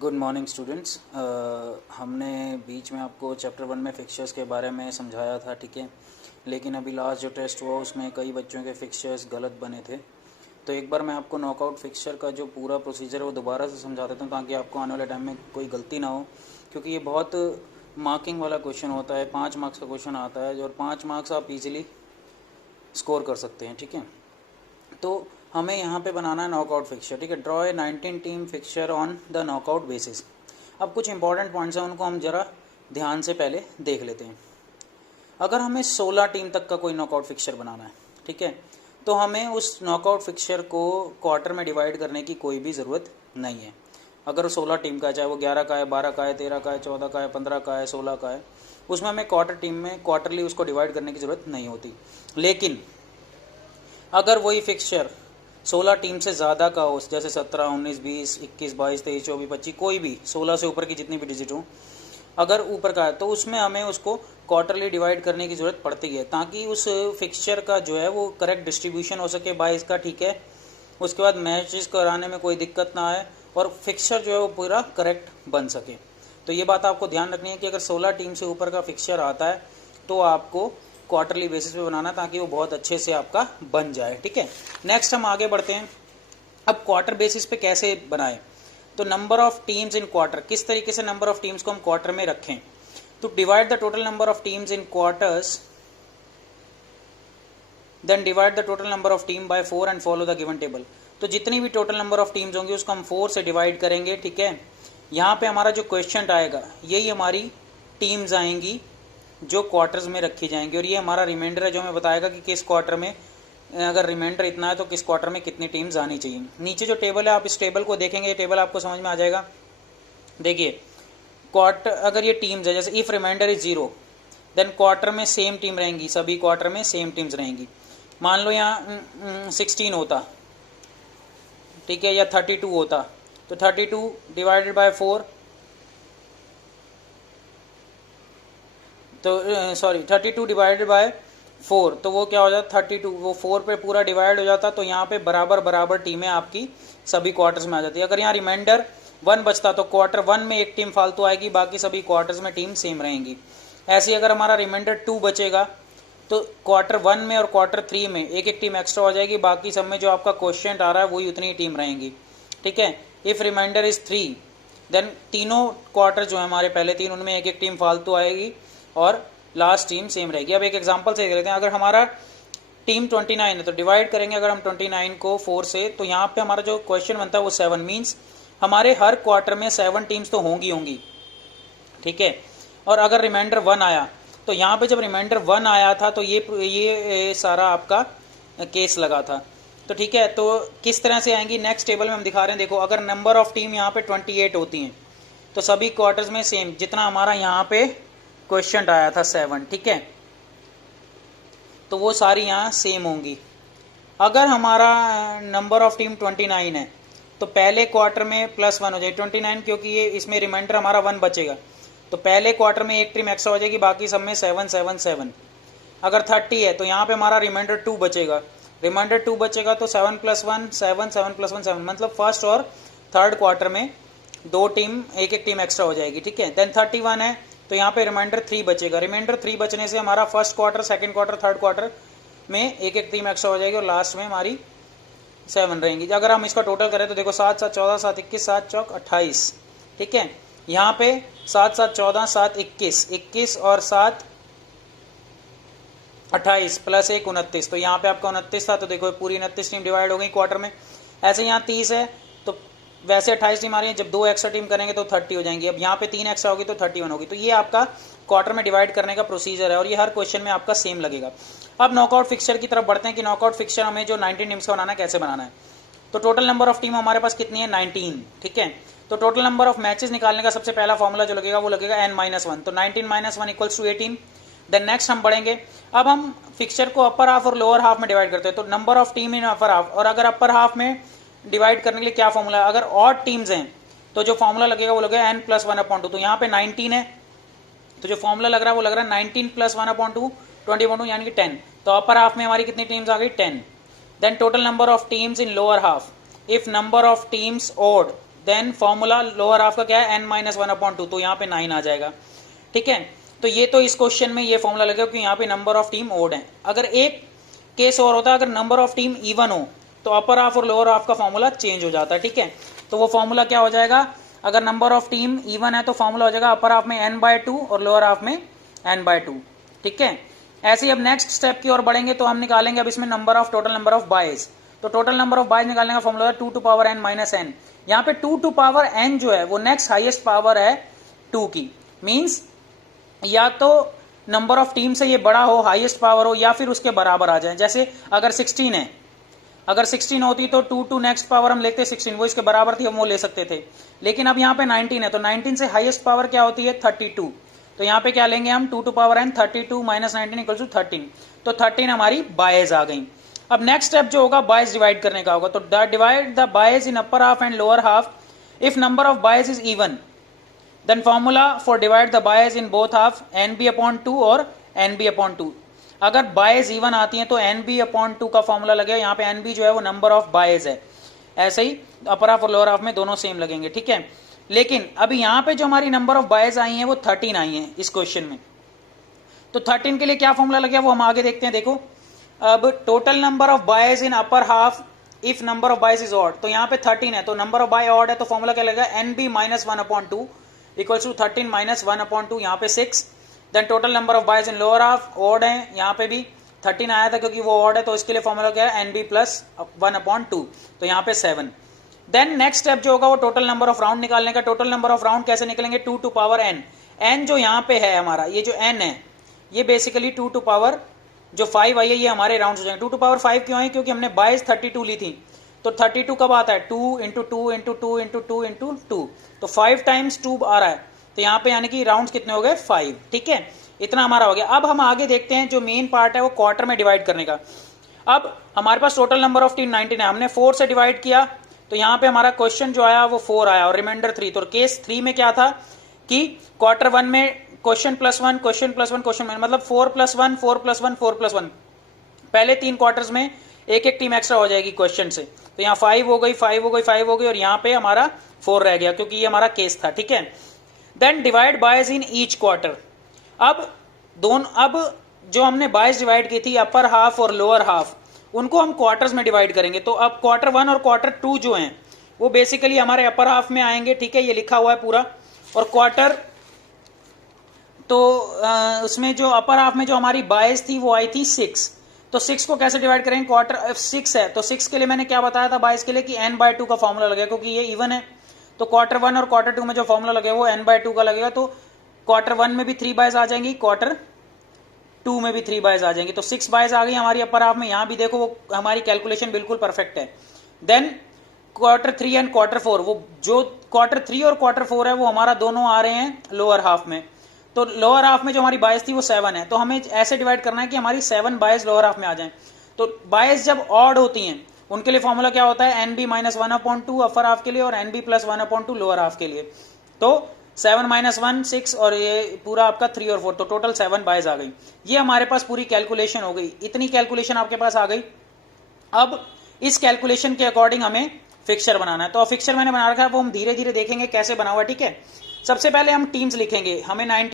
Good morning students. हमने बीच में आपको चैप्टर 1 में फिक्चर्स के बारे में समझाया था, ठीक है। लेकिन अभी लास्ट जो टेस्ट हुआ उसमें कई बच्चों के फिक्चर्स गलत बने थे। तो एक बार मैं आपको नॉकआउट फिक्चर का जो पूरा प्रोसीजर है वो दोबारा से समझा देता हूँ ताकि आपको आने वाले टाइम में कोई गलती ना हो, क्योंकि ये बहुत मार्किंग वाला क्वेश्चन होता है। 5 मार्क्स का क्वेश्चन आता है और 5 मार्क्स आप इजीली स्कोर कर सकते हैं, ठीक है। तो हमें यहाँ पे बनाना है नॉकआउट फिक्चर, ठीक है। Draw a 19 team fixture on the knockout basis. अब कुछ इंपॉर्टेंट पॉइंट्स हैं, उनको हम ज़रा ध्यान से पहले देख लेते हैं। अगर हमें 16 टीम तक का कोई नॉकआउट फिक्चर बनाना है, ठीक है, तो हमें उस नॉकआउट फिक्चर को क्वार्टर में डिवाइड करने की कोई भी ज़रूरत नहीं है। अगर 16 टीम का है, चाहे वो 11 का है, 12 का है, 13 का है, 14 का है, 15 का है, 16 का है, उसमें हमें क्वार्टर टीम में क्वार्टरली उसको डिवाइड करने की ज़रूरत नहीं होती। लेकिन अगर वही फिक्चर 16 टीम से ज़्यादा का हो, जैसे 17, 19, 20, 21, 22, 23, 24, 25, कोई भी 16 से ऊपर की जितनी भी डिजिट हो, अगर ऊपर का है तो उसमें हमें उसको क्वार्टरली डिवाइड करने की ज़रूरत पड़ती है ताकि उस फिक्चर का जो है वो करेक्ट डिस्ट्रीब्यूशन हो सके 22 का, ठीक है। उसके बाद मैचेस कराने में कोई दिक्कत ना आए और फिक्चर जो है वो पूरा करेक्ट बन सके। तो ये बात आपको ध्यान रखनी है कि अगर 16 टीम से ऊपर का फिक्चर आता है तो आपको क्वार्टरली बेसिस पे बनाना ताकि वो बहुत अच्छे से आपका बन जाए, ठीक है। नेक्स्ट हम आगे बढ़ते हैं। अब क्वार्टर बेसिस पे कैसे बनाए, तो number of teams in quarter, किस तरीके से नंबर ऑफ टीम्स को हम क्वार्टर में रखें। तो divide the total number of teams in quarters, then divide the total number of team by 4 and follow the given table. तो जितनी भी टोटल नंबर ऑफ टीम्स होंगी उसको हम 4 से डिवाइड करेंगे, ठीक है। यहाँ पे हमारा जो क्वेश्चन आएगा यही हमारी टीम्स आएंगी जो क्वार्टर्स में रखी जाएंगी, और ये हमारा रिमाइंडर है जो हमें बताएगा कि किस क्वार्टर में, अगर रिमाइंडर इतना है तो किस क्वार्टर में कितनी टीम्स आनी चाहिए। नीचे जो टेबल है आप इस टेबल को देखेंगे, ये टेबल आपको समझ में आ जाएगा। देखिए क्वार्टर, अगर ये टीम्स है, जैसे if reminder is 0 then quarter में सेम टीम रहेंगी, सभी क्वार्टर में सेम टीम्स रहेंगी। मान लो यहाँ 16 होता, ठीक है, या 32 होता, तो 32 डिवाइडेड बाय 4, तो सॉरी 32 डिवाइडेड बाय 4, तो वो क्या हो जाता 32, वो 4 पे पूरा डिवाइड हो जाता। तो यहाँ पे बराबर बराबर टीमें आपकी सभी क्वार्टर्स में आ जाती है। अगर यहाँ रिमाइंडर 1 बचता तो क्वार्टर 1 में एक टीम फालतू आएगी, बाकी सभी क्वार्टर्स में टीम सेम रहेंगी। ऐसे ही अगर हमारा रिमाइंडर 2 बचेगा तो क्वार्टर 1 में और क्वार्टर 3 में एक एक टीम एक्स्ट्रा हो जाएगी, बाकी सब में जो आपका क्वेश्चन आ रहा है वही उतनी टीम रहेंगी, ठीक है। इफ रिमाइंडर इज 3 देन तीनों क्वार्टर जो है हमारे पहले 3, उनमें एक एक टीम फालतू आएगी और लास्ट टीम सेम रहेगी। अब एक एग्जांपल से देख लेते हैं। अगर हमारा टीम 29 है तो डिवाइड करेंगे अगर हम 29 को 4 से, तो यहाँ पे हमारा जो क्वेश्चन बनता है वो 7 मीन्स हमारे हर क्वार्टर में 7 टीम्स तो होंगी, ठीक है। और अगर रिमाइंडर 1 आया तो यहाँ पे जब रिमाइंडर 1 आया था तो ये सारा आपका केस लगा था, तो ठीक है। तो किस तरह से आएंगी नेक्स्ट टेबल में हम दिखा रहे हैं। देखो अगर नंबर ऑफ टीम यहाँ पे 28 होती हैं तो सभी क्वार्टर्स में सेम, जितना हमारा यहाँ पे क्वेश्चन आया था 7, ठीक है, तो वो सारी यहाँ सेम होंगी। अगर हमारा नंबर ऑफ टीम 29 है तो पहले क्वार्टर में +1 हो जाएगी 29, क्योंकि ये इसमें रिमाइंडर हमारा 1 बचेगा, तो पहले क्वार्टर में एक टीम एक्स्ट्रा हो जाएगी, बाकी सब में 7 7 7। अगर 30 है तो यहाँ पे हमारा रिमाइंडर 2 बचेगा, रिमाइंडर 2 बचेगा तो 7 + 1 7 7 + 1 7, मतलब फर्स्ट और थर्ड क्वार्टर में 2 टीम एक एक टीम एक्स्ट्रा हो जाएगी, ठीक है। देन 31 है तो यहाँ पे रिमाइंडर 3 बचेगा, रिमाइंडर 3 बचने से हमारा first quarter, second quarter, third quarter में एक एक टीम एक्स्ट्रा हो जाएगी और लास्ट में हमारी 7 रहेंगी। अगर हम इसका टोटल करें तो देखो 7 7 14 7 21 7 चौक 28, ठीक है। यहाँ पे 7 7 14 7 21 21 और 7 28 प्लस 1 29, तो यहाँ पे आपका 29 था, तो देखो पूरी 29 टीम डिवाइड हो गई क्वार्टर में। ऐसे यहाँ 30 है तो वैसे 28 टीम आ रही है, जब 2 एक्स्ट्रा टीम करेंगे तो 30 हो जाएंगी। अब यहाँ पे 3 एक्स्ट्रा होगी तो 31 होगी। तो ये आपका क्वार्टर में डिवाइड करने का प्रोसीजर है और ये हर क्वेश्चन में आपका सेम लगेगा। अब नॉकआउट फिक्चर की तरफ बढ़ते हैं कि नॉकआउट फिक्चर हमें जो 19 टीम्स का बनाना है कैसे बनाना है। तो टोटल नंबर ऑफ टीम हमारे पास कितनी है 19, ठीक है। तो टोटल नंबर ऑफ मैचेस निकालने का सबसे पहला फॉर्मूला जो लगेगा वो लगेगा n-1, तो 19 - 1 = 18। देन नेक्स्ट हम बढ़ेंगे, अब हम फिक्चर को अपर हाफ और लोअर हाफ में डिवाइड करते हैं, तो number of team in upper half, और अगर अपर हाफ में डिवाइड करने के लिए क्या फॉर्मूला है, अगर ऑड टीम्स हैं तो जो फॉर्मूला लगेगा वो लगेगा n + 1/2। तो यहाँ पे 19 है तो जो फॉर्मूला लग रहा है वो लग रहा है 19 + 1/2 20/2 यानी कि 10। तो अपर हाफ में हमारी कितनी टीम्स आ गई 10। Then total number of teams in lower half, if number of teams odd then formula lower half का क्या है, n-1/2, तो यहाँ पे 9 आ जाएगा। ठीक है, तो ये तो इस क्वेश्चन में ये फॉर्मूला लगेगा क्योंकि यहाँ पे नंबर ऑफ टीम ओड है। अगर एक केस और होता है, अगर नंबर ऑफ टीम इवन हो तो अपर हाफ और लोअर हाफ का फॉर्मूला चेंज हो जाता है। ठीक है, तो वो फॉर्मूला क्या हो जाएगा, अगर नंबर ऑफ टीम इवन है तो फॉर्मूला हो जाएगा अपर हाफ में n/2 और लोअर हाफ में n/2। ठीक है, ऐसे ही अब नेक्स्ट स्टेप की ओर बढ़ेंगे तो हम निकालेंगे अब इसमें number of total number of boys. तो टोटल नंबर ऑफ बायज निकालने का फॉर्मूला है 2n - n। यहाँ पे 2n जो है वो नेक्स्ट हाईएस्ट पावर है 2 की, मींस या तो नंबर ऑफ टीम से ये बड़ा हो, हाईएस्ट पावर हो, या फिर उसके बराबर आ जाए। जैसे अगर 16 है, अगर 16 होती तो 2 टू नेक्स्ट पावर हम लेते 16, वो इसके बराबर थी, हम वो ले सकते थे। लेकिन अब यहाँ पे 19 है तो 19 से हाईएस्ट पावर क्या होती है 32, तो यहाँ पे क्या लेंगे हम 2n 32 - 19 = 13, तो 13 हमारी बायज आ गई। अब नेक्स्ट स्टेप जो होगा बायज डिवाइड करने का होगा, तो divide the byes in upper half and lower half if number of byes is even, then formula for divide the byes in both half nb/2 और nb/2। अगर बायज इवन आती हैं तो nb/2 का फॉर्मूला लगेगा। यहाँ पे nb जो है वो नंबर ऑफ बायज है, ऐसे ही अपर हाफ और लोअर हाफ में दोनों सेम लगेंगे। ठीक है, लेकिन अभी यहाँ पे जो हमारी नंबर ऑफ बायज आई हैं वो 13 आई हैं इस क्वेश्चन में, तो 13 के लिए क्या फॉर्मूला लगेगा वो हम आगे देखते हैं। देखो, अब total number of byes in upper half if number of byes is odd, तो यहाँ पे 13 है तो नंबर ऑफ बाय ऑड है, तो फॉर्मूला क्या लगेगा nb - 1/2 इक्वल्स टू 13 - 1/2, यहाँ पे 6। Then total number of byes in lower half odd है, यहाँ पे भी 13 आया था क्योंकि वो ऑड है, तो इसके लिए फॉर्मूला क्या है nb + 1/2, तो यहाँ पे 7। देन नेक्स्ट स्टेप जो होगा वो टोटल नंबर ऑफ राउंड निकालने का। टोटल नंबर ऑफ राउंड कैसे निकलेंगे, 2n। n जो यहाँ पे है हमारा, ये जो n है ये बेसिकली 2 जो 5 आई है ये हमारे राउंड हो जाएंगे। 2 5 क्यों है, क्योंकि हमने बायज 32 ली थी, तो 32 कब आता है 2 × 2 × 2 × 2 × 2, तो 5 टाइम्स 2 आ रहा है, तो यहाँ पे यानी कि राउंड कितने हो गए 5। ठीक है, इतना हमारा हो गया। अब हम आगे देखते हैं जो मेन पार्ट है वो क्वार्टर में डिवाइड करने का। अब हमारे पास टोटल नंबर ऑफ टीम 19 है, हमने 4 से डिवाइड किया, तो यहाँ पे हमारा क्वेश्चन जो आया वो 4 आया और रिमाइंडर 3। तो केस 3 में क्या था कि क्वार्टर 1 में क्वेश्चन +1 क्वेश्चन +1 क्वेश्चन, मतलब 4 + 1 4 + 1 4 + 1, पहले 3 क्वार्टर्स में एक एक टीम एक्स्ट्रा हो जाएगी क्वेश्चन से, तो यहाँ 5 हो गई 5 हो गई 5 हो गई और यहाँ पे हमारा 4 रह गया क्योंकि ये हमारा केस था। ठीक है, then divide byes in each quarter. अब जो हमने बायज डिवाइड की थी अपर हाफ और लोअर हाफ, उनको हम क्वार्टर्स में डिवाइड करेंगे। तो अब क्वार्टर 1 और क्वार्टर 2 जो हैं वो बेसिकली हमारे अपर हाफ में आएंगे। ठीक है, ये लिखा हुआ है पूरा, और क्वार्टर तो उसमें जो अपर हाफ में जो हमारी बायज थी वो आई थी 6, तो 6 को कैसे डिवाइड करेंगे, क्वार्टर 6 है तो 6 के लिए मैंने क्या बताया था बायज के लिए कि n/2 का फॉर्मूला लगेगा क्योंकि ये इवन है, तो क्वार्टर 1 और क्वार्टर 2 में जो फॉर्मूला लगेगा वो n/2 का लगेगा। तो क्वार्टर 1 में भी 3 बायज आ जाएंगी, क्वार्टर 2 में भी 3 बायज आ जाएंगी, तो 6 बायज आ गई हमारी अपर हाफ में। यहाँ भी देखो वो हमारी कैलकुलेशन बिल्कुल परफेक्ट है। देन क्वार्टर 3 एंड क्वार्टर 4, वो जो क्वार्टर 3 और क्वार्टर 4 है वो हमारा दोनों आ रहे हैं लोअर हाफ में, तो लोअर हाफ में जो हमारी बायज थी वो 7 है, तो हमें ऐसे डिवाइड करना है कि हमारी 7 बायज लोअर हाफ में आ जाएं। तो बायज जब ऑड होती हैं उनके लिए फॉर्मूला क्या होता है nb - 1/2 अपर हाफ के लिए और nb + 1/2 लोअर हाफ के लिए, तो 7 - 1 6 और ये पूरा आपका 3 और 4, तो टोटल 7 बायज आ गई। ये हमारे पास पूरी कैलकुलेशन हो गई, इतनी कैलकुलेशन आपके पास आ गई। अब इस कैलकुलेशन के अकॉर्डिंग हमें फिक्सचर बनाना है, तो फिक्सचर मैंने बना रखा है वो हम धीरे धीरे देखेंगे कैसे बना हुआ है। ठीक है, सबसे पहले हम टीम्स लिखेंगे, हमें 19